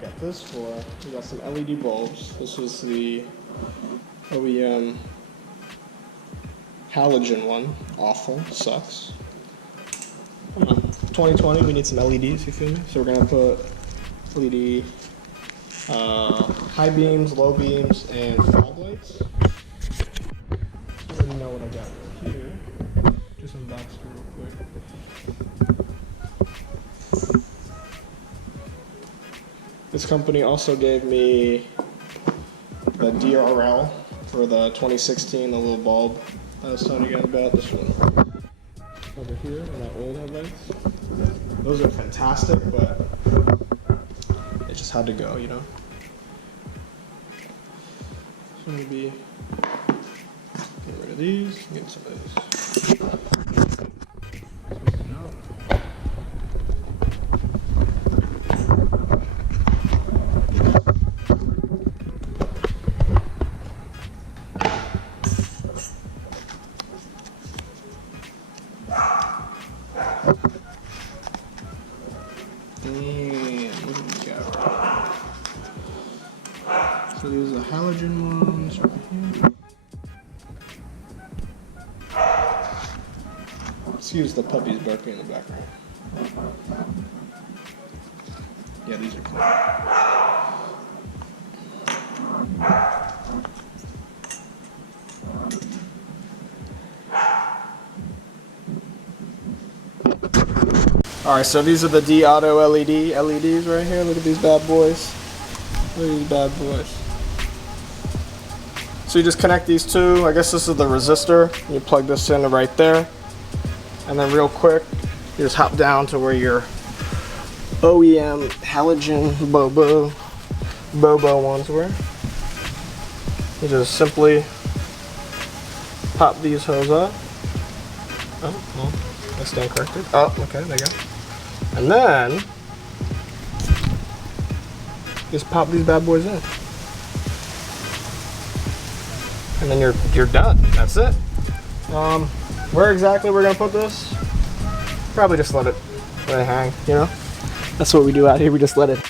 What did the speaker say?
got this for. We got some LED bulbs. This was the OEM halogen one. Awful. Sucks. Come on. 2020, we need some LEDs, you feel me? So we're gonna put LED high beams, low beams, and fog lights. I don't even know what I got right here. Just unbox it real quick. This company also gave me the DRL for the 2016, the little bulb I was telling you guys about. This one over here, and my old headlights. Those are fantastic, but it just had to go, you know. So maybe get rid of these, get some of these. Look at these guys. So these are the halogen ones right here. Excuse the puppies barking in the background. Yeah, these are cool. Alright, so these are the deAutoLED LEDs right here. Look at these bad boys. Look at these bad boys. So you just connect these two. I guess this is the resistor. You plug this in right there. And then real quick, you just hop down to where your OEM halogen Bobo ones were. You just simply pop these hose up. Oh, well, I stand corrected. Oh, okay, there you go. And then just pop these bad boys in, and then you're done. That's it. Where exactly we're gonna put this? Probably just let it hang. You know, that's what we do out here. We just let it.